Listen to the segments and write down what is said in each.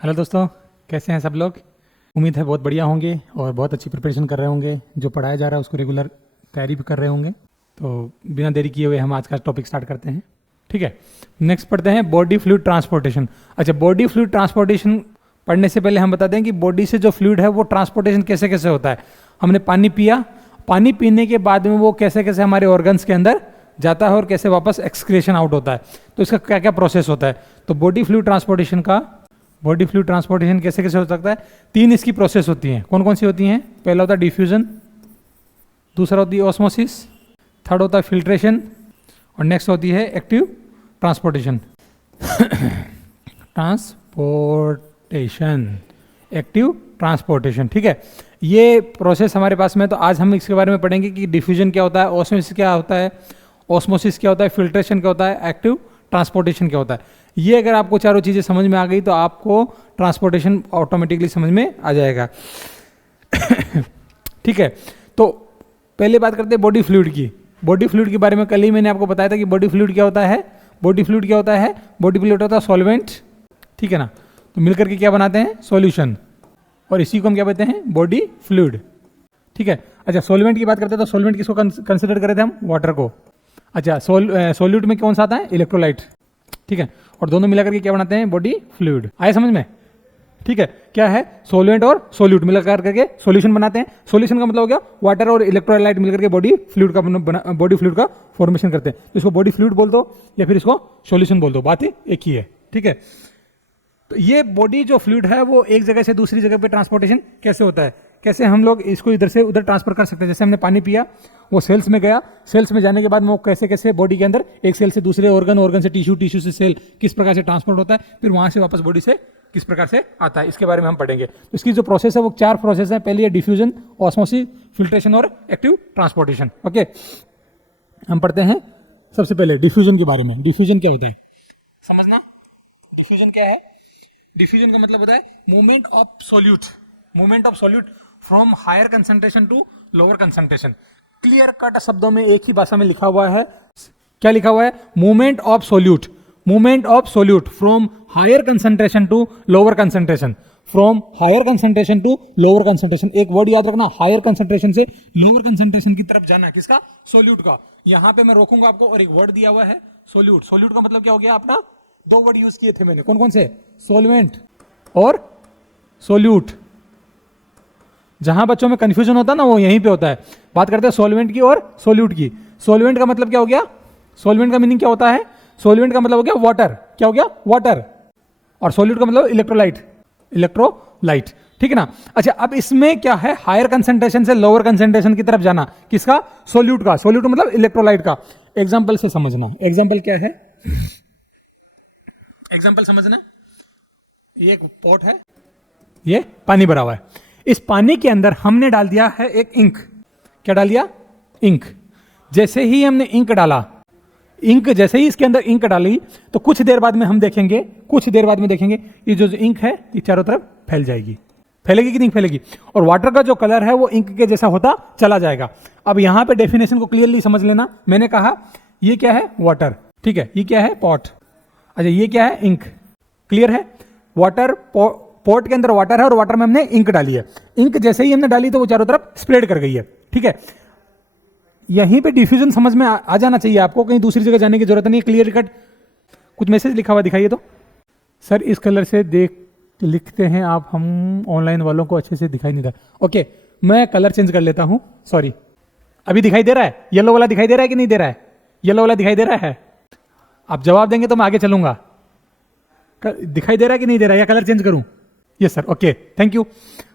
Hello दोस्तों, कैसे हैं सब लोग। उम्मीद है बहुत बढ़िया होंगे और बहुत अच्छी प्रिपरेशन कर रहे होंगे। जो पढ़ाया जा रहा है उसको रेगुलर तैयारी भी कर रहे होंगे। तो बिना देरी किए हुए हम आज का टॉपिक स्टार्ट करते हैं। ठीक है, नेक्स्ट पढ़ते हैं बॉडी फ्लूइड ट्रांसपोर्टेशन। अच्छा, बॉडी फ्लूइड ट्रांसपोर्टेशन पढ़ने से पहले हम बता दें कि बॉडी से जो फ्लूइड है वो ट्रांसपोर्टेशन कैसे कैसे होता है। हमने पानी पिया, पानी पीने के बाद में वो कैसे कैसे हमारे ऑर्गन्स के अंदर जाता है और कैसे वापस एक्सक्रीशन आउट होता है। तो इसका क्या क्या प्रोसेस होता है। तो बॉडी फ्लूइड ट्रांसपोर्टेशन कैसे कैसे हो सकता है। 3 इसकी प्रोसेस होती हैं। कौन कौन सी होती हैं। पहला होता है डिफ्यूजन, दूसरा होती है ऑस्मोसिस, थर्ड होता है फिल्ट्रेशन और नेक्स्ट होती है एक्टिव ट्रांसपोर्टेशन। Active transportation. ठीक है, ये प्रोसेस हमारे पास में है। तो आज हम इसके बारे में पढ़ेंगे कि डिफ्यूजन क्या होता है, ऑस्मोसिस क्या होता है, फिल्ट्रेशन क्या होता है, एक्टिव ट्रांसपोर्टेशन क्या होता है। ये अगर आपको चारों चीज़ें समझ में आ गई तो आपको ट्रांसपोर्टेशन ऑटोमेटिकली समझ में आ जाएगा। ठीक है, तो पहले बात करते हैं बॉडी फ्लूइड की। बॉडी फ्लूइड के बारे में कल ही मैंने आपको बताया था कि बॉडी फ्लूइड क्या होता है। बॉडी फ्लूइड होता है सॉल्वेंट। ठीक है ना, तो मिलकर के क्या बनाते हैं, सॉल्यूशन, और इसी को हम क्या कहते हैं, बॉडी फ्लूइड। ठीक है, अच्छा सॉल्वेंट की बात करते हैं तो सॉल्वेंट किसको कंसिडर करे थे हम, वाटर को। अच्छा, सॉल्यूट में कौन सा आता है, इलेक्ट्रोलाइट। ठीक है, और दोनों मिलाकर के क्या बनाते हैं, बॉडी फ्लूइड। आए समझ में। ठीक है, क्या है, सॉल्वेंट और सॉल्यूट मिलाकर करके सॉल्यूशन बनाते हैं। सॉल्यूशन का मतलब हो गया वाटर और इलेक्ट्रोलाइट मिलकर के बॉडी फ्लूइड का फॉर्मेशन करते हैं। तो इसको बॉडी फ्लूइड बोल दो या फिर इसको सॉल्यूशन बोल दो, बात एक ही है। ठीक है, तो ये बॉडी जो फ्लूइड है वो एक जगह से दूसरी जगह पे ट्रांसपोर्टेशन कैसे होता है, कैसे हम लोग इसको इधर से उधर ट्रांसफर कर सकते हैं। जैसे हमने पानी पिया, वो सेल्स में गया, सेल्स में जाने के बाद वो कैसे कैसे बॉडी के अंदर एक सेल से दूसरे ऑर्गन से टिश्यू से सेल किस प्रकार से ट्रांसपोर्ट होता है, फिर वहां से वापस बॉडी से किस प्रकार से आता है, इसके बारे में हम पढ़ेंगे। तो इसकी जो प्रोसेस है वो 4 प्रोसेस है। पहली है डिफ्यूजन, ऑस्मोसिस, फिल्ट्रेशन और एक्टिव ट्रांसपोर्टेशन। ओके, हम पढ़ते हैं सबसे पहले डिफ्यूजन के बारे में। डिफ्यूजन क्या होता है समझना। डिफ्यूजन क्या है, डिफ्यूजन का मतलब होता है movement of solute from higher concentration to lower concentration. Clear cut शब्दों में एक ही भाषा में लिखा हुआ है। क्या लिखा हुआ है, movement of solute from higher concentration to lower concentration. एक वर्ड याद रखना, हायर कंसंट्रेशन से लोअर कंसंट्रेशन की तरफ जाना, किसका, सॉल्यूट का। यहां पे मैं रोकूंगा आपको और एक वर्ड दिया हुआ है सॉल्यूट। सॉल्यूट का मतलब क्या हो गया आपका, 2 वर्ड यूज किए थे मैंने। कौन कौन से, सॉल्वेंट और सॉल्यूट। जहां बच्चों में कंफ्यूजन होता है ना वो यहीं पे होता है। बात करते हैं सॉल्वेंट की और सॉल्यूट की। सॉल्वेंट का मतलब क्या हो गया, सॉल्वेंट का मीनिंग क्या होता है, सॉल्वेंट का मतलब हो गया वाटर। क्या हो गया, वाटर। और सॉल्यूट का मतलब इलेक्ट्रोलाइट। ठीक है ना। अच्छा, अब इसमें क्या है, हायर कंसंट्रेशन से लोअर कंसंट्रेशन की तरफ जाना, किसका, सॉल्यूट का। सॉल्यूट मतलब इलेक्ट्रोलाइट का। एग्जाम्पल से समझना, एग्जाम्पल क्या है, एग्जाम्पल समझना। ये एक पॉट है, ये पानी भरा हुआ है। इस पानी के अंदर हमने डाल दिया है एक इंक। क्या डाल दिया, इंक। जैसे ही हमने इंक डाला, जैसे ही इसके अंदर इंक डाली तो कुछ देर बाद में हम देखेंगे, ये जो इंक है ये चारों तरफ फैल जाएगी। फैलेगी कि नहीं फैलेगी। और वाटर का जो कलर है वो इंक के जैसा होता चला जाएगा। अब यहां पे डेफिनेशन को क्लियरली समझ लेना। मैंने कहा ये क्या है, वाटर। ठीक है, ये क्या है, पॉट। अच्छा, ये क्या है, इंक। क्लियर है, वाटर, पॉट के अंदर वाटर है और वाटर में हमने इंक डाली है। इंक जैसे ही हमने डाली तो वो चारों तरफ स्प्रेड कर गई है। ठीक है, यहीं पे डिफ्यूजन समझ में आ जाना चाहिए आपको, कहीं दूसरी जगह जाने की जरूरत नहीं। क्लियर कट कुछ मैसेज लिखा हुआ दिखाइए तो। सर इस कलर से लिखते हैं आप, हम ऑनलाइन वालों को अच्छे से दिखाई नहीं रहा। ओके, मैं कलर चेंज कर लेता हूं, सॉरी। अभी दिखाई दे रहा है, येलो वाला दिखाई दे रहा है कि नहीं दे रहा है, येलो वाला दिखाई दे रहा है। आप जवाब देंगे तो मैं आगे चलूंगा। दिखाई दे रहा है कि नहीं दे रहा है, या कलर चेंज करूं। Yes sir, okay, thank you.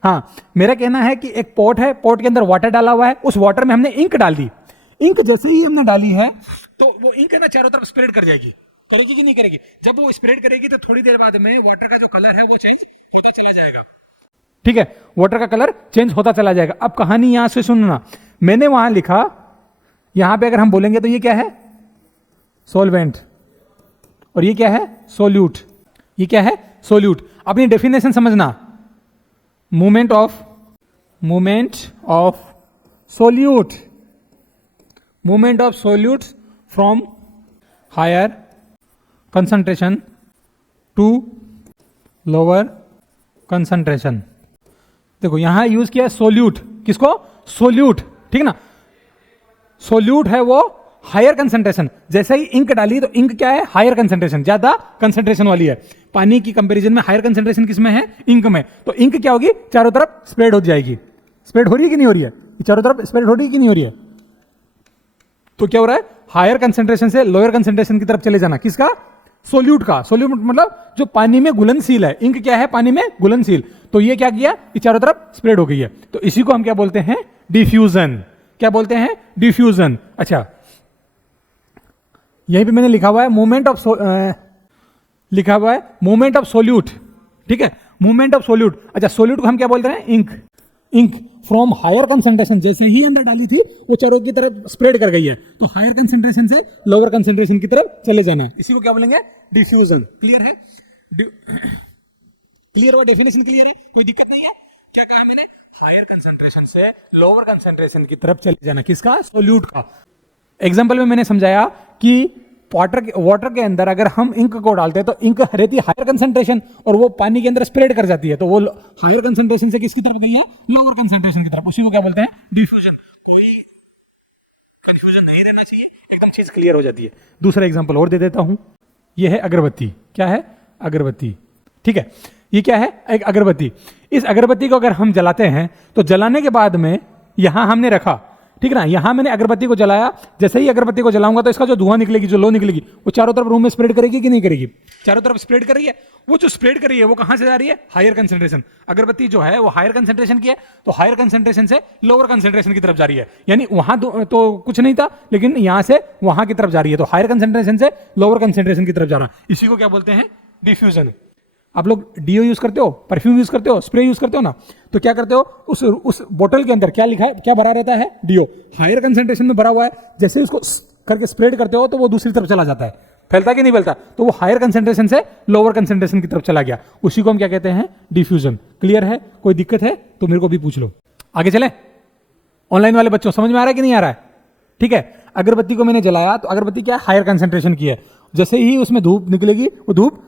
हाँ, मेरा कहना है कि एक पॉट है, पॉट के अंदर वाटर डाला हुआ है, उस वाटर में हमने इंक डाल दी। इंक जैसे ही हमने डाली है तो वो इंक है ना चारों तरफ स्प्रेड कर जाएगी। करेगी कि नहीं करेगी। जब वो स्प्रेड करेगी तो थोड़ी देर बाद में वाटर का जो कलर है वो चेंज होता चला जाएगा। ठीक है, वाटर का कलर चेंज होता चला जाएगा। अब कहानी यहां से सुनना। मैंने वहां लिखा, यहां पे अगर हम बोलेंगे तो ये क्या है, सॉल्वेंट, और ये क्या है, सॉल्यूट। ये क्या है, सॉल्यूट। अपनी डेफिनेशन समझना, movement of solute from higher concentration to lower concentration. देखो यहां यूज किया है सोल्यूट, किसको? सोल्यूट, ठीक है ना। सोल्यूट है वो हायर कंसंट्रेशन, जैसे ही इंक डाली तो इंक क्या है? हायर कंसंट्रेशन, ज्यादा कंसंट्रेशन वाली है। पानी की कंपैरिजन में हायर कंसंट्रेशन किसमें है? इंक में। तो इंक क्या होगी? चारों तरफ स्प्रेड हो जाएगी। स्प्रेड हो रही है कि नहीं हो रही है? चारों तरफ स्प्रेड हो रही है कि नहीं हो रही है? तो क्या हो रहा है? हायर कंसंट्रेशन से लोअर कंसंट्रेशन की तरफ चले जाना। किसका? सोल्यूट का। सोल्यूट मतलब जो पानी में घुलनशील है। इंक क्या है? पानी में घुलनशील। तो ये क्या किया? ये चारों तरफ स्प्रेड हो गई है। तो इसी को हम क्या बोलते हैं? डिफ्यूजन। क्या बोलते हैं? डिफ्यूजन। अच्छा, यहीं पे मैंने लिखा हुआ है मूवमेंट ऑफ लिखा हुआ है मूवमेंट ऑफ सोल्यूट, ठीक है, मूवमेंट ऑफ सोल्यूट। अच्छा, सोल्यूट को हम क्या बोल रहे हैं? Ink. Ink from higher concentration, जैसे ही अंदर डाली थी वो चारों की तरफ स्प्रेड कर गई है। तो हायर कंसंट्रेशन से लोअर कंसंट्रेशन की तरफ चले जाना है। इसी को क्या बोलेंगे? डिफ्यूजन। क्लियर है? क्लियर हुआ? डेफिनेशन क्लियर है? कोई दिक्कत नहीं है? क्या कहा मैंने? हायर कंसंट्रेशन से लोअर कंसंट्रेशन की तरफ चले जाना। किसका? सोल्यूट का। एग्जाम्पल में मैंने समझाया कि वाटर के अंदर अगर हम इंक को डालते हैं तो इंक रहती है हायर कंसंट्रेशन और वो पानी के अंदर स्प्रेड कर जाती है। तो वो हायर कंसंट्रेशन से किसकी तरफ गई है? लोअर कंसंट्रेशन की तरफ। उसी को क्या बोलते हैं? डिफ्यूजन। कोई कंफ्यूजन नहीं रहना चाहिए, एकदम चीज क्लियर हो जाती है। दूसरा एग्जाम्पल और दे देता हूं। यह है अगरबत्ती। क्या है? अगरबत्ती, ठीक है। ये क्या है? एक अगरबत्ती। इस अगरबत्ती को अगर हम जलाते हैं तो जलाने के बाद में यहां हमने रखा, ठीक है ना। यहां मैंने अगरबत्ती को जलाया, जैसे ही अगरबत्ती को जलाऊंगा तो इसका जो धुआं निकलेगी, जो लो निकलेगी, वो चारों तरफ रूम में स्प्रेड करेगी कि नहीं करेगी? चारों तरफ स्प्रेड कर रही है। वो जो स्प्रेड कर रही है वो कहां से जा रही है? Higher concentration. अगरबत्ती जो है वो हायर कंसंट्रेशन की है, तो हायर कंसंट्रेशन से लोअर कंसंट्रेशन की तरफ जा रही है। यानी वहां तो कुछ नहीं था, लेकिन यहां से वहां की तरफ जा रही है। तो हायर कंसंट्रेशन से लोअर कंसंट्रेशन की तरफ जा रहा है। इसी को क्या बोलते हैं? डिफ्यूजन। आप लोग डीओ यूज करते हो, परफ्यूम यूज करते हो, स्प्रे यूज करते हो ना, तो क्या करते हो? उस बोतल के अंदर क्या लिखा है? क्या भरा रहता है? डीओ। हायर कंसंट्रेशन में भरा हुआ है। जैसे ही उसको करके स्प्रेड करते हो तो वो दूसरी तरफ चला जाता है। फैलता कि नहीं फैलता? तो वो हायर कंसंट्रेशन से लोअर कंसंट्रेशन की तरफ चला गया। उसी को हम क्या कहते हैं? डिफ्यूजन। क्लियर है? कोई दिक्कत है तो मेरे को भी पूछ लो। आगे चले। ऑनलाइन वाले बच्चों समझ में आ रहा है कि नहीं आ रहा है? ठीक है। अगरबत्ती को मैंने जलाया तो अगरबत्ती क्या? हायर कंसंट्रेशन की है। जैसे ही उसमें धूप निकलेगी वो धूप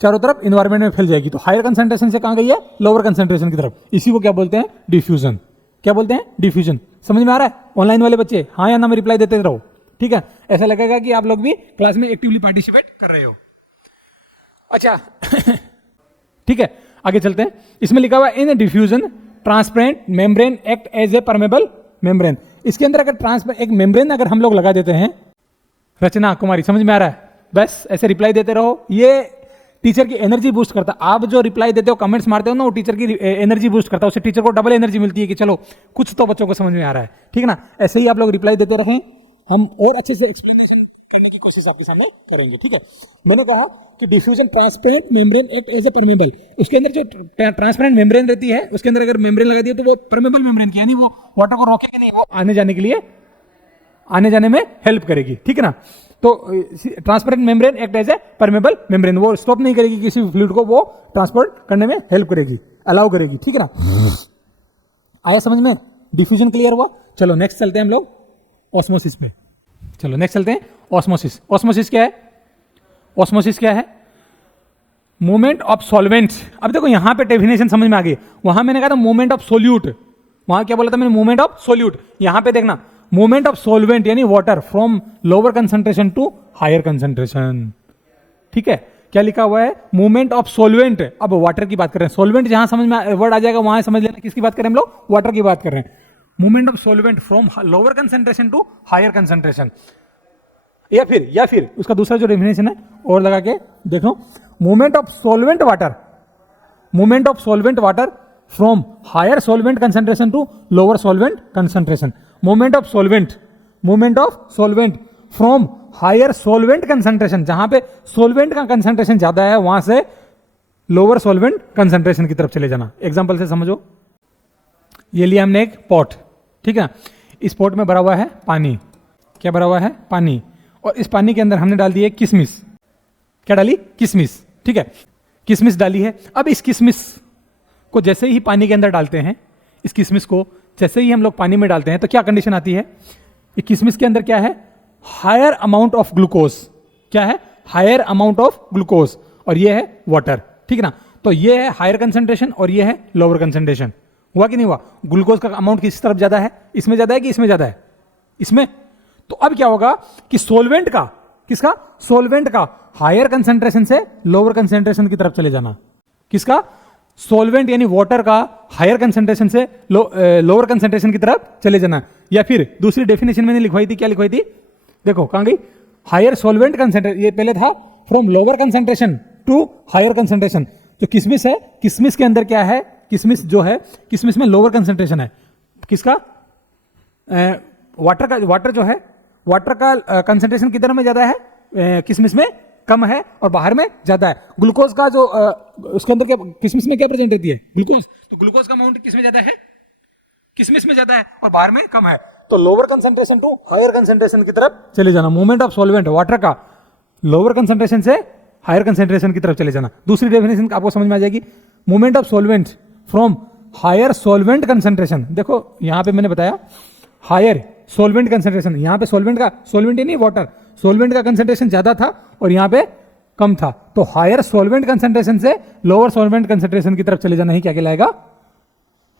चारों तरफ इन्वायरमेंट में फैल जाएगी। तो हायर कंसंट्रेशन से कहां गई है? लोअर कंसंट्रेशन की तरफ। इसी को क्या बोलते हैं? डिफ्यूजन। क्या बोलते हैं? डिफ्यूजन। समझ में आ रहा है? ऑनलाइन वाले बच्चे हाँ या ना में रिप्लाई देते रहो, ठीक है। ऐसा लगेगा कि आप लोग भी क्लास में एक्टिवली पार्टिसिपेट कर रहे हो। अच्छा ठीक है, आगे चलते हैं। इसमें लिखा हुआ है in diffusion transparent membrane act as a permeable membrane. इसके अंदर अगर ट्रांसपेरेंट एक मेम्ब्रेन अगर हम लोग लगा देते हैं, रचना कुमारी समझ में आ रहा है? बस ऐसे रिप्लाई देते रहो। ये टीचर की एनर्जी बूस्ट करता है। आप जो रिप्लाई देते हो, कमेंट्स मारते हो ना, वो टीचर की एनर्जी बूस्ट करता है। उससे टीचर को डबल एनर्जी मिलती है कि चलो कुछ तो बच्चों को समझ में आ रहा है, ठीक है ना। ऐसे ही आप लोग रिप्लाई देते रहें, हम और अच्छे से एक्सप्लेनेशन करने की कोशिश आपके सामने करेंगे, ठीक है। मैंने कहा कि diffusion transparent membrane act as a permeable. उसके अंदर जो ट्रांसपेरेंट मेम्ब्रेन रहती है, उसके अंदर अगर मेम्ब्रेन लगा दिया तो वो परमेबल मेम्ब्रेन की, यानी वो वाटर को रोकेगी नहीं, वो आने जाने के लिए आने जाने में हेल्प करेगी, ठीक है ना। तो transparent membrane act as a permeable membrane, वो स्टॉप नहीं करेगी किसी फ्लूइड को, वो ट्रांसपोर्ट करने में हेल्प करेगी, अलाउ करेगी, ठीक है ना। आया समझ में? डिफ्यूजन क्लियर हुआ? चलो नेक्स्ट चलते हैं हम लोग ऑस्मोसिस पे। चलो नेक्स्ट चलते हैं ऑस्मोसिस। ऑस्मोसिस क्या है? ऑस्मोसिस क्या है? Movement of solvents. अब देखो यहां पे डेफिनेशन समझ में आ गई। वहां मैंने कहा था मूवमेंट ऑफ सोल्यूट, वहां क्या बोला था मैंने? Movement of solute. यहां पे देखना मूवमेंट ऑफ सोल्वेंट यानी water from lower concentration to higher concentration, ठीक है। क्या लिखा हुआ है? Movement of solvent. अब वाटर की बात कर रहे हैं, सोल्वेंट जहां समझ में वर्ड आ जाएगा वहां समझ लेना किसकी बात कर रहे हैं हम लोग? वाटर की बात कर रहे हैं। Movement of solvent from lower concentration to higher concentration. या फिर उसका दूसरा जो डेफिनेशन है और लगा के देखो, movement of solvent water, movement of solvent water from higher solvent concentration to lower solvent concentration. Movement of solvent, movement of solvent from higher solvent concentration, जहां पे सोल्वेंट का कंसंट्रेशन ज्यादा है वहां से लोअर सोल्वेंट कंसंट्रेशन की तरफ चले जाना। एग्जांपल से समझो, ये लिया हमने एक पॉट, ठीक है। इस पॉट में भरा हुआ है पानी। क्या भरा हुआ है? पानी। और इस पानी के अंदर हमने डाल दी है किशमिश। क्या डाली? किशमिश, ठीक है। किशमिश डाली है। अब इस किशमिश को जैसे ही पानी के अंदर डालते हैं, इस किशमिश को जैसे ही हम लोग पानी में डालते हैं तो क्या कंडीशन आती है? ये किशमिश के अंदर क्या है? Higher amount of glucose. क्या है? Higher amount of glucose. और ये है वाटर, ठीक है ना। तो ये है हायर कंसंट्रेशन और ये है लोअर कंसंट्रेशन। हुआ कि नहीं हुआ? ग्लूकोज का अमाउंट किस तरफ ज्यादा है? इसमें ज्यादा है कि इसमें ज्यादा है? इसमें। तो अब क्या होगा कि सोलवेंट का, किसका? सोलवेंट का हायर कंसंट्रेशन से लोअर कंसंट्रेशन की तरफ चले जाना। किसका? सोलवेंट यानी वाटर का हायर कंसंट्रेशन से लोअर कंसंट्रेशन की तरफ चले जाना। या फिर दूसरी डेफिनेशन मैंने लिखवाई थी, क्या लिखवाई थी? देखो कहां गई? हायर सोलवेंट कंसंट्रेशन, ये पहले था from lower concentration to higher concentration. जो किशमिश है, किशमिश के अंदर क्या है? किशमिश जो है, किशमिश में लोअर कंसंट्रेशन है। किसका? वाटर का। वाटर जो है, वाटर का कंसंट्रेशन किधर में ज्यादा है? किशमिश में कम है और बाहर में ज्यादा है। ग्लूकोज का जो उसके अंदर क्या, किशमिश में क्या प्रेजेंट रहती है? ग्लूकोज। तो ग्लूकोज का अमाउंट किसमें ज्यादा है? किशमिश में ज्यादा है और बाहर में कम है। तो lower concentration to higher concentration की तरफ चले जाना। मूवमेंट ऑफ सॉल्वेंट, वाटर का लोअर कंसंट्रेशन से हायर कंसंट्रेशन की तरफ चले जाना। दूसरी डेफिनेशन आपको समझ में आ जाएगी, movement of solvent from higher solvent concentration. देखो यहां पे मैंने बताया हायर सॉल्वेंट कंसंट्रेशन, यहां पे सॉल्वेंट का, सॉल्वेंट ही नहीं वाटर, सॉल्वेंट का कंसंट्रेशन ज्यादा था और यहां पे कम था। तो हायर सॉल्वेंट कंसंट्रेशन से लोअर सॉल्वेंट कंसंट्रेशन की तरफ चले जाना ही क्या कहलाएगा?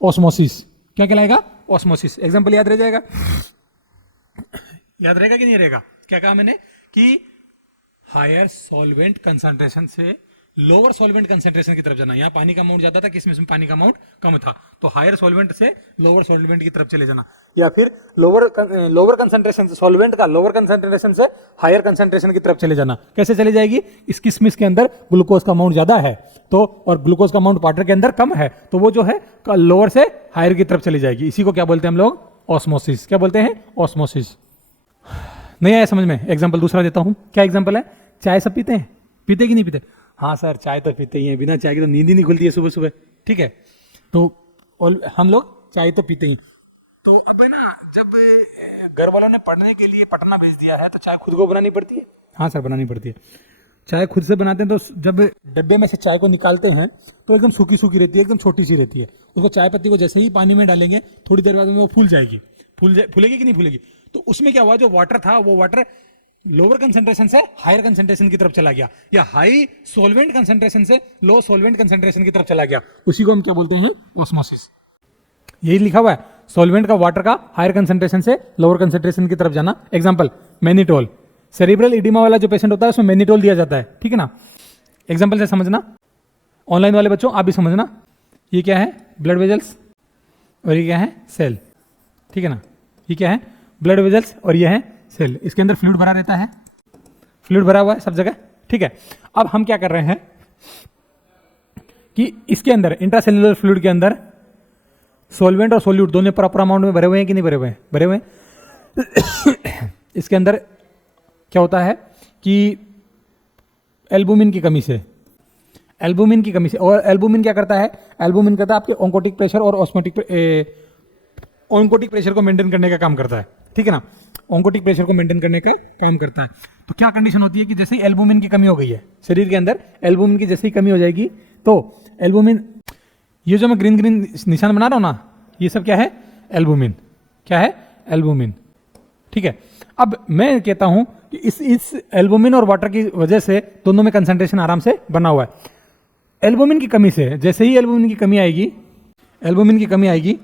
ऑस्मोसिस। क्या कहलाएगा? ऑस्मोसिस। एग्जांपल याद रह जाएगा? याद रहेगा कि नहीं रहेगा? क्या कहा मैंने कि हायर सॉल्वेंट कंसंट्रेशन से लोअर सॉल्वेंट कंसंट्रेशन की तरफ जाना। यहां पानी का अमाउंट ज्यादा था, किसमें में पानी का अमाउंट कम था, तो हायर सॉल्वेंट से लोअर सॉल्वेंट की तरफ चले जाना। या फिर लोअर कंसंट्रेशन से, सॉल्वेंट का लोअर कंसंट्रेशन से हायर कंसंट्रेशन की तरफ चले जाना। कैसे चली जाएगी? इस किशमिश के अंदर ग्लूकोज का अमाउंट ज्यादा है तो, और ग्लूकोज का अमाउंट वाटर के अंदर कम है, तो वो जो है लोअर से हायर की तरफ चली जाएगी। इसी को क्या बोलते हैं हम लोग? ऑस्मोसिस। क्या बोलते हैं? ऑस्मोसिस। नहीं आया समझ में? एग्जाम्पल दूसरा देता हूं। क्या एग्जाम्पल है? चाय सब पीते हैं? पीते कि नहीं पीते? हाँ सर चाय तो पीते ही हैं, बिना चाय के तो नींद ही नहीं खुलती है सुबह सुबह। ठीक है, तो और हम लोग चाय तो पीते ही। तो अब है ना, जब घर वालों ने पढ़ने के लिए पटना भेज दिया है तो चाय खुद को बनानी पड़ती है। हाँ सर बनानी पड़ती है। चाय खुद से बनाते हैं तो जब डब्बे में से चाय को निकालते हैं तो एकदम सूखी सूखी रहती है, एकदम छोटी सी रहती है। उसको चाय पत्ती को जैसे ही पानी में डालेंगे थोड़ी देर बाद में वो फूल जाएगी। फूलेगी कि नहीं फूलेगी? तो उसमें क्या हुआ, जो वाटर था वो वाटर लोअर कंसंट्रेशन से हायर कंसंट्रेशन की तरफ चला गया, या हाई सॉल्वेंट कंसंट्रेशन से लो सॉल्वेंट कंसंट्रेशन की तरफ चला गया। उसी को हम क्या बोलते हैं? ऑस्मोसिस। यही लिखा हुआ है, सॉल्वेंट का वाटर का हायर कंसंट्रेशन से लोअर कंसंट्रेशन की तरफ जाना। Example mannitol. सेरिब्रल इडिमा वाला जो पेशेंट होता है उसमें मैनिटोल दिया जाता है, ठीक है ना? एग्जांपल से समझना। ऑनलाइन वाले बच्चों आप भी समझना। ये क्या है? ब्लड वेजल्स, और ये क्या है? सेल, ठीक है ना? ये क्या है? ब्लड वेजल्स और ये है सेल। इसके अंदर फ्लूइड भरा रहता है, फ्लूइड भरा हुआ है सब जगह, ठीक है। अब हम क्या कर रहे हैं कि इसके अंदर इंट्रासेल्युलर फ्लूइड के अंदर सॉल्वेंट और सोल्यूट दोनों प्रॉपर अमाउंट में भरे हुए हैं कि नहीं भरे हुए हैं? भरे हुए हैं। इसके अंदर क्या होता है कि एल्बुमिन की कमी से, एल्बुमिन की कमी से, और एल्बुमिन क्या करता है? एल्बुमिन करता है आपके ऑन्कोटिक प्रेशर और ऑन्कोटिक प्रेशर को मेंटेन करने का काम करता है, ठीक है ना? ऑन्कोटिक प्रेशर को मेंटेन करने का काम करता है। तो क्या कंडीशन होती है कि जैसे ही एल्बुमिन की कमी हो गई है शरीर के अंदर, एल्बुमिन की जैसे ही कमी हो जाएगी तो एल्बुमिन, ये जो मैं ग्रीन ग्रीन निशान बना रहा हूं ना, ये सब क्या है? एल्बुमिन। क्या है? एल्बुमिन, ठीक है। अब मैं कहता हूं कि इस एल्बुमिन और वाटर की वजह से दोनों में कंसंट्रेशन आराम से बना हुआ है। एल्बुमिन की कमी से, जैसे ही एल्बुमिन की कमी आएगी, एल्बुमिन की कमी आएगी,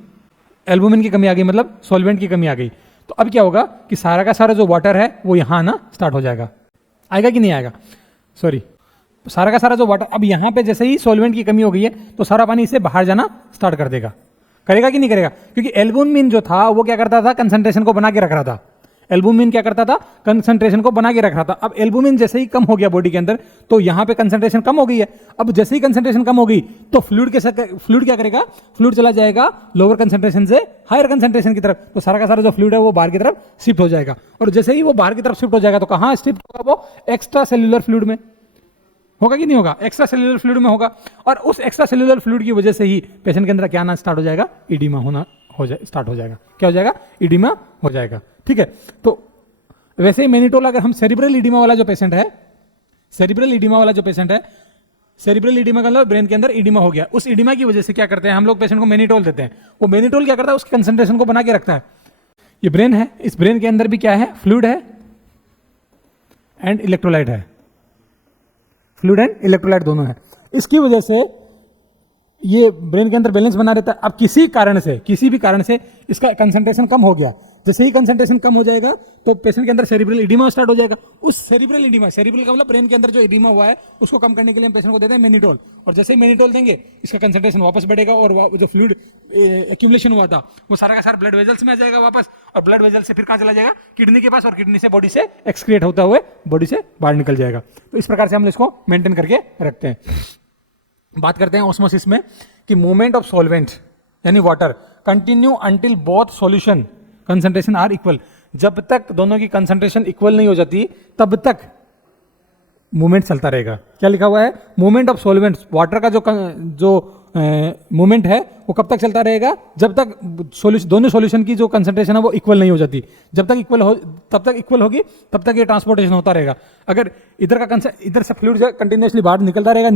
एल्बुमिन की कमी आ गई मतलब सॉल्वेंट की कमी आ गई, तो अब क्या होगा कि सारा का सारा जो वाटर है वो यहां आना स्टार्ट हो जाएगा। आएगा कि नहीं आएगा? सॉरी, सारा का सारा जो वाटर, अब यहां पे जैसे ही सॉल्वेंट की कमी हो गई है तो सारा पानी इससे बाहर जाना स्टार्ट कर देगा। करेगा कि नहीं करेगा? क्योंकि एल्बुमिन जो था वो क्या करता था? कंसंट्रेशन को बना के रख रहा था। एल्बुमिन क्या करता था? कंसंट्रेशन को बना के रख रहा था। अब एल्बुमिन जैसे ही कम हो गया बॉडी के अंदर तो यहां पे कंसंट्रेशन कम हो गई है। अब जैसे ही कंसंट्रेशन कम हो गई तो फ्लूइड के साथ, फ्लूइड क्या करेगा? फ्लूइड चला जाएगा लोअर कंसंट्रेशन से हायर कंसंट्रेशन की तरफ, तो सारा का सारा जो फ्लूइड है वो बाहर की तरफ शिफ्ट हो जाएगा। और जैसे ही वो बाहर की तरफ शिफ्ट हो जाएगा तो कहां शिफ्ट होगा? वो एक्स्ट्रा सेल्युलर फ्लूइड में होगा कि नहीं होगा? एक्स्ट्रा सेल्युलर फ्लूइड में होगा। और उस एक्स्ट्रा सेल्युलर फ्लूइड की वजह से ही पेशेंट के अंदर क्या आना स्टार्ट हो जाएगा? इडीमा होना स्टार्ट हो जाएगा। क्या हो जाएगा? इडीमा हो जाएगा, ठीक है। तो वैसे ही मैनिटोल, अगर हम सेरिब्रल इडीमा वाला जो पेशेंट है, सेरिब्रल इडीमा वाला जो पेशेंट है, सेरिब्रल इडीमा का मतलब ब्रेन के अंदर इडीमा हो गया, उस इडीमा की वजह से क्या करते हैं हम लोग? पेशेंट को मैनिटोल देते हैं। वो मैनिटोल क्या करता है? उसके कंसंट्रेशन को बना के रखता है। ये ब्रेन है, इस ब्रेन के अंदर भी क्या है? फ्लूइड है एंड इलेक्ट्रोलाइट है। फ्लूइड एंड इलेक्ट्रोलाइट दोनों है। इसकी वजह से ये ब्रेन के अंदर बैलेंस बना रहता है। अब किसी भी कारण से इसका कंसंट्रेशन कम हो गया, जैसे ही कंसंट्रेशन कम हो जाएगा तो पेशेंट के अंदर सेरिब्रल इडीमा स्टार्ट हो जाएगा। उस सेरिब्रल इडीमा, सेरिब्रल का मतलब ब्रेन के अंदर जो इडीमा हुआ है उसको कम करने के लिए हम पेशेंट को देते हैं मेनिटोल, और जैसे ही मेनिटोल देंगे इसका कंसंट्रेशन वापस बढ़ेगा और जो फ्लूइड एक्यूमुलेशन हुआ था वो सारा का सारा ब्लड वेजल्स में आ जाएगा वापस, और ब्लड वेजल से फिर कहाँ चला जाएगा, किडनी के पास, और किडनी से बॉडी से एक्सक्रिएट होता हुए बॉडी से बाहर निकल जाएगा। तो इस प्रकार से हम इसको मेंटेन करके रखते हैं। बात करते हैं ऑस्मोसिस में कि मूवमेंट ऑफ सॉल्वेंट यानी water continue until both solution concentration are equal. जब तक दोनों की कंसंट्रेशन इक्वल नहीं हो जाती तब तक मूवमेंट चलता रहेगा। क्या लिखा हुआ है, मूवमेंट ऑफ सॉल्वेंट, वाटर का जो मूवमेंट है वो कब तक चलता रहेगा, जब तक दोनों सॉल्यूशन की जो कंसंट्रेशन है वो इक्वल नहीं हो जाती। जब तक इक्वल हो तब तक इक्वल होगी, तब तक ये ट्रांसपोर्टेशन होता रहेगा। अगर इधर से फ्लूइड कंटिन्यूसली बाहर निकलता रहेगा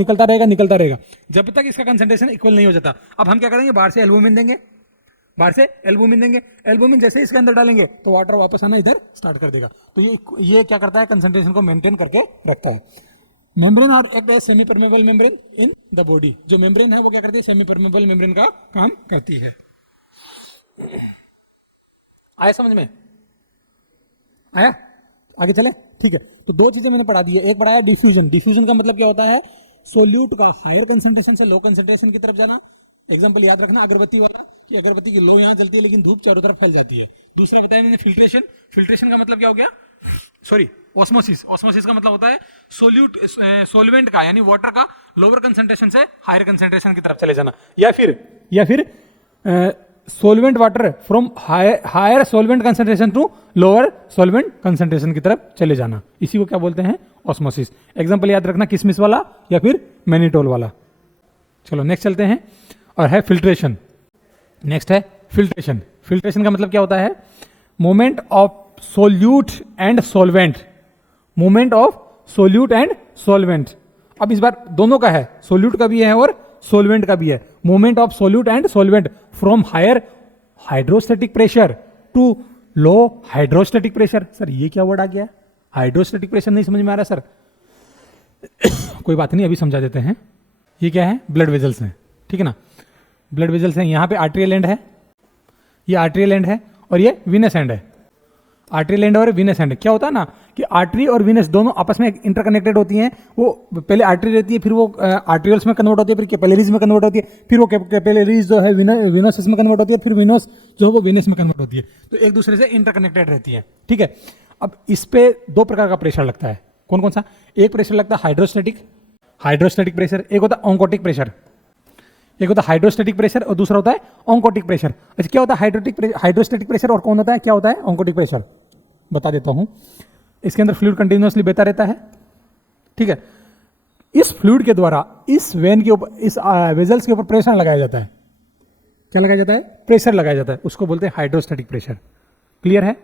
जब तक इसका कंसंट्रेशन इक्वल नहीं हो जाता। अब हम क्या करेंगे, बाहर से एल्बुमिन देंगे, एल्बुमिन जैसे इसके अंदर डालेंगे तो वाटर वापस आना इधर स्टार्ट कर देगा। तो ये क्या करता है, कंसंट्रेशन को मेंटेन करके रखता है। मेम्ब्रेन और act as semipermeable membrane in the body. जो मेम्ब्रेन है वो क्या करती है, सेमी परमेबल मेम्ब्रेन का काम करती है। आया समझ में, आया, आगे चले, ठीक है। तो दो चीजें मैंने पढ़ा दी है। एक पढ़ाया डिफ्यूजन। डिफ्यूजन का मतलब क्या होता है, सोल्यूट का हायर कंसंट्रेशन से लो कंसंट्रेशन की तरफ जाना। एग्जांपल याद रखना अगरबत्ती वाला, कि अगरबत्ती की लो यहां जलती है लेकिन धूप चारों तरफ फैल जाती है। दूसरा बताया मैंने फिल्ट्रेशन। फिल्ट्रेशन का मतलब क्या हो गया, सॉरी ऑस्मोसिस। ऑस्मोसिस का मतलब होता है सोल्वेंट का यानी वाटर का लोअर कंसंट्रेशन से हायर कंसंट्रेशन की तरफ चले जाना, या फिर solvent water from higher solvent concentration to lower solvent concentration की तरफ चले जाना। इसी को क्या बोलते हैं, ऑस्मोसिस। एग्जांपल याद रखना किसमिस वाला या फिर मैनिटोल वाला। चलो नेक्स्ट चलते हैं, और है फिल्ट्रेशन। नेक्स्ट है फिल्ट्रेशन। फिल्ट्रेशन का मतलब क्या होता है, movement of solute and solvent. Movement of solute and solvent. अब इस बार दोनों का है, सोल्यूट का भी है और सॉल्वेंट का भी है। Movement of solute and solvent from higher hydrostatic pressure to low hydrostatic pressure. Sir ये क्या वर्ड आ गया, हाइड्रोस्टैटिक प्रेशर नहीं समझ में आ रहा सर। कोई बात नहीं, अभी समझा देते हैं। ये क्या है, ब्लड वेजल्स हैं, ठीक है ना। ब्लड वेजल्स हैं, यहाँ पे आर्टरियल एंड है, ये आर्टरियल एंड है, और ये वीनस एंड है। आर्टरियल एंड और वीनस एंड क्या होता है ना, कि आर्टरी और वीनस दोनों आपस में इंटरकनेक्टेड होती हैं। वो पहले आर्टरी रहती है, फिर वो आर्टरियल्स में कन्वर्ट होती है, फिर कैपिलरीज में कन्वर्ट होती है, फिर वो कैपिलरीज जो है विनोसिस में कन्वर्ट होती है, फिर विनोस जो है वो वीनस में कन्वर्ट होती है। तो एक दूसरे से इंटरकनेक्टेड रहती है, ठीक है। अब इस पे दो प्रकार का प्रेशर लगता है। कौन कौन सा, एक प्रेशर लगता है हाइड्रोस्टैटिक प्रेशर, एक होता है ऑन्कोटिक प्रेशर। एक होता है हाइड्रोस्टैटिक प्रेशर और दूसरा होता है ऑन्कोटिक प्रेशर। अच्छा क्या होता है हाइड्रोस्टैटिक प्रेशर और कौन होता है, क्या होता है ऑन्कोटिक प्रेशर, बता देता हूं। इसके अंदर फ्लूइड कंटिन्यूअसली बहता रहता है, ठीक है। इस फ्लूइड के द्वारा इस वेन के ऊपर, इस वेजल्स के ऊपर प्रेशर लगाया जाता है। क्या लगाया जाता है, प्रेशर लगाया जाता है, उसको बोलते हैं हाइड्रोस्टैटिक प्रेशर। क्लियर है।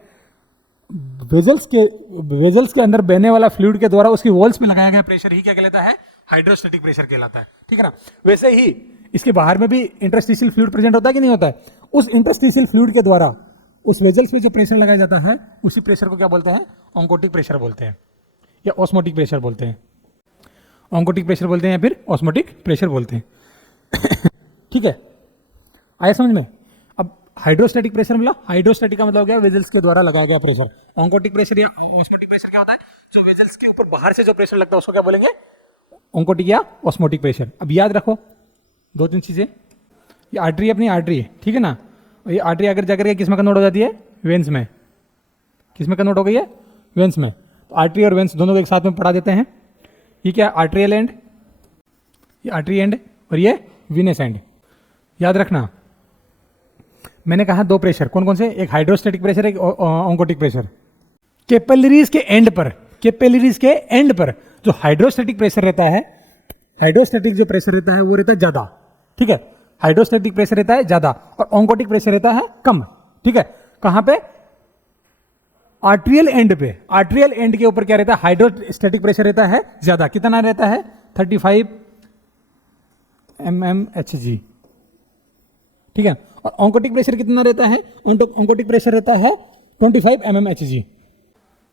वेजल्स के अंदर बहने वाला फ्लूइड के द्वारा उसकी वॉल्स पे लगाया गया प्रेशर ही क्या कहलाता है, हाइड्रोस्टैटिक प्रेशर कहलाता है, ठीक है ना। वैसे ही इसके बाहर में भी इंटरस्टिशियल फ्लूइड प्रेजेंट होता है कि नहीं होता है। उस इंटरस्टिशियल फ्लूइड के द्वारा उस वेजल्स पे जो प्रेशर लगाया जाता है उसी प्रेशर को क्या बोलते हैं, ऑन्कोटिक प्रेशर बोलते हैं या ऑस्मोटिक प्रेशर बोलते हैं। ऑन्कोटिक प्रेशर बोलते हैं या फिर ऑस्मोटिक प्रेशर बोलते हैं। ठीक है, आया समझ में। अब हाइड्रोस्टैटिक प्रेशर मतलब, हाइड्रोस्टैटिक का मतलब हो गया वेजल्स के द्वारा लगाया गया प्रेशर। ऑन्कोटिक प्रेशर या ऑस्मोटिक प्रेशर क्या होता है, जो वेजल्स के ऊपर बाहर से जो प्रेशर लगता है उसको क्या बोलेंगे, ऑन्कोटिक या ऑस्मोटिक प्रेशर। अब याद रखो दो तीन चीजें। ये आर्टरी अपनी आर्टरी है, ठीक है ना। ये आर्टरी अगर जाकर के किस में कन्वर्ट हो जाती है, वेंस में। किस में कन्वर्ट हो गई है, वेंस में। तो आर्टरी और वेंस दोनों को एक साथ में पढ़ा देते हैं। ये क्या, आर्टरियल एंड, ये आर्टरी एंड और ये वीनस एंड। याद रखना मैंने कहा दो प्रेशर, कौन कौन से, एक हाइड्रोस्टैटिक प्रेशर, एक ऑन्कोटिक प्रेशर। कैपिलरीज के एंड पर, कैपिलरीज के एंड पर जो हाइड्रोस्टैटिक प्रेशर रहता है, हाइड्रोस्टैटिक जो प्रेशर रहता है वो रहता है ज्यादा, ठीक है। हाइड्रोस्टैटिक प्रेशर रहता है ज्यादा और ऑन्कोटिक प्रेशर रहता है कम, ठीक है। कहां पे, आर्टरियल एंड पे। आर्टरियल एंड के ऊपर क्या रहता है, हाइड्रोस्टैटिक प्रेशर रहता है ज्यादा। कितना रहता है, 35 mmHg, ठीक है। और ऑन्कोटिक प्रेशर कितना रहता है, ऑन्कोटिक प्रेशर रहता है 25 mmHg।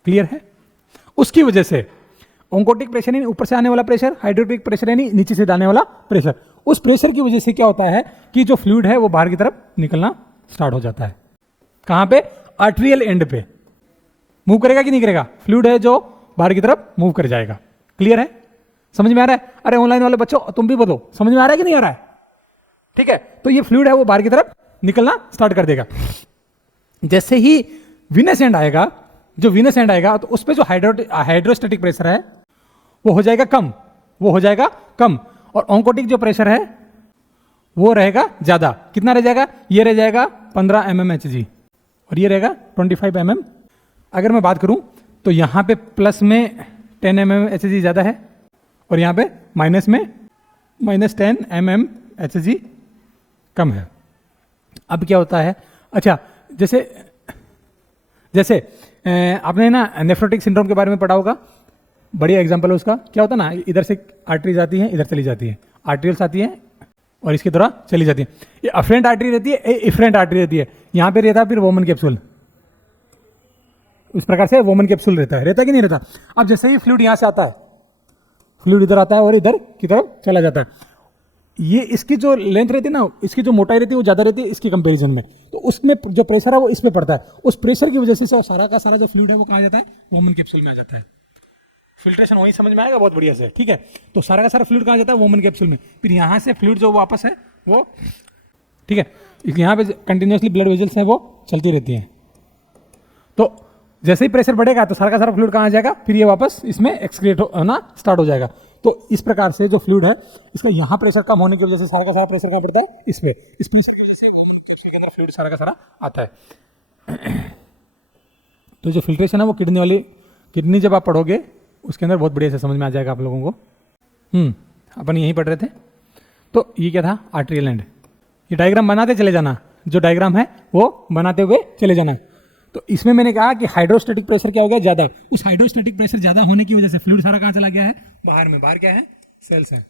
क्लियर है। उसकी वजह से ऑन्कोटिक प्रेशर यानी ऊपर से आने वाला प्रेशर, हाइड्रोटिक प्रेशर यानी नीचे से जाने वाला प्रेशर, उस प्रेशर की वजह से क्या होता है कि जो फ्लूइड है वो बाहर की तरफ निकलना स्टार्ट हो जाता है। कहां पे? आर्टरियल एंड पे। मूव करेगा कि नहीं करेगा? फ्लूइड है जो बाहर की तरफ मूव कर जाएगा। क्लियर है? समझ में आ रहा है? अरे ऑनलाइन वाले बच्चों तुम भी बोलो, समझ में आ रहा है कि नहीं आ रहा है? ठीक है, तो ये फ्लूइड है वो बाहर की तरफ निकलना स्टार्ट कर देगा। जैसे ही वीनस एंड आएगा, जो वीनस एंड आएगा तो उस पर जो हाइड्रोस्टैटिक प्रेशर है वो हो जाएगा कम, वो हो जाएगा कम, और ऑन्कोटिक जो प्रेशर है वो रहेगा ज्यादा। कितना रह जाएगा? ये रह जाएगा 15 mmHg और ये रहेगा 25 mm। अगर मैं बात करूं तो यहां पे प्लस में 10 mmHg ज्यादा है और यहां पे माइनस में -10 mmHg कम है। अब क्या होता है? अच्छा, जैसे आपने ना नेफ्रोटिक सिंड्रोम के बारे में पढ़ा होगा, बढ़िया एग्जांपल है उसका। क्या होता है ना, इधर से आर्टरीज आती हैं, इधर चली जाती है, आर्टरील्स आती हैं और इसके द्वारा चली जाती है। ये अफरेंट आर्टरी रहती है, इफरेंट आर्टरी रहती है। यहाँ पे रहता है फिर वोमन कैप्सूल, इस प्रकार से वोमन कैप्सूल रहता है कि नहीं रहता? अब जैसे ही फ्लूइड यहाँ से आता है, फ्लूइड इधर आता है और इधर की तरफ चला जाता है। ये इसकी जो लेंथ रहती है ना, इसकी जो मोटाई रहती है वो ज़्यादा रहती है इसकी कंपैरिजन में, तो उसमें जो प्रेशर है वो इस पे पड़ता है। उस प्रेशर की वजह से सारा का सारा जो फ्लूइड है वो कहाँ जाता है? वोमन कैप्सूल में आ जाता है। फिल्ट्रेशन वहीं समझ में आएगा बहुत बढ़िया से। ठीक है, तो सारा का सारा फ्लूइड कहाँ जाता है? वोमन कैप्सूल में। फिर यहाँ से फ्लूइड जो वापस है वो, ठीक है, यहाँ पे कंटिन्यूसली ब्लड वेजल्स है वो चलती रहती हैं। तो जैसे ही प्रेशर बढ़ेगा तो सारा का सारा फ्लूइड कहाँ आ जाएगा? फिर ये वापस इसमें एक्सक्रीट होना स्टार्ट हो जाएगा। तो इस प्रकार से जो फ्लूइड है इसका यहाँ प्रेशर कम होने की वजह से सारा का सारा प्रेशर कहाँ पड़ता है? इस पे। इस प्रेशर की वजह से के अंदर फ्लूइड सारा का सारा आता है। तो जो फिल्ट्रेशन है वो किडनी जब आप पढ़ोगे उसके अंदर बहुत बढ़िया से समझ में आ जाएगा आप लोगों को। अपन यहीं पढ़ रहे थे। तो ये क्या था? Arterial and. ये डायग्राम बनाते चले जाना, जो डायग्राम है वो बनाते हुए चले जाना। तो इसमें मैंने कहा कि हाइड्रोस्टैटिक प्रेशर क्या हो गया? ज्यादा। उस हाइड्रोस्टैटिक प्रेशर ज्यादा होने की वजह से फ्लूइड सारा कहाँ चला गया है? बाहर में। बाहर क्या है? सेल्स है।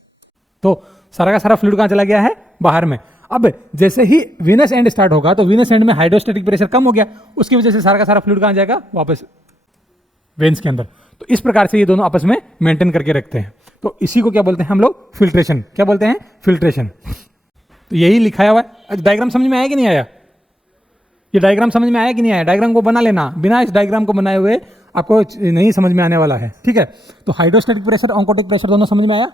तो सारा का सारा फ्लूइड कहाँ चला गया है? बाहर में। अब जैसे ही वीनस एंड स्टार्ट होगा तो वीनस एंड में हाइड्रोस्टैटिक प्रेशर कम हो गया, उसकी वजह से सारा का सारा फ्लूइड कहाँ जाएगा? वापस वेन्स के अंदर। तो इस प्रकार से ये दोनों आपस में मेंटेन करके रखते हैं। तो इसी को क्या बोलते हैं हम लोग? फिल्ट्रेशन। क्या बोलते हैं? फिल्ट्रेशन। तो यही लिखाया हुआ है। डायग्राम समझ में आया कि नहीं आया? ये डायग्राम समझ में आया कि नहीं आया? डायग्राम को बना लेना, बिना इस डायग्राम को बनाए हुए आपको नहीं समझ में आने वाला है। ठीक है, तो हाइड्रोस्टैटिक प्रेशर, ऑन्कोटिक प्रेशर दोनों समझ में आया?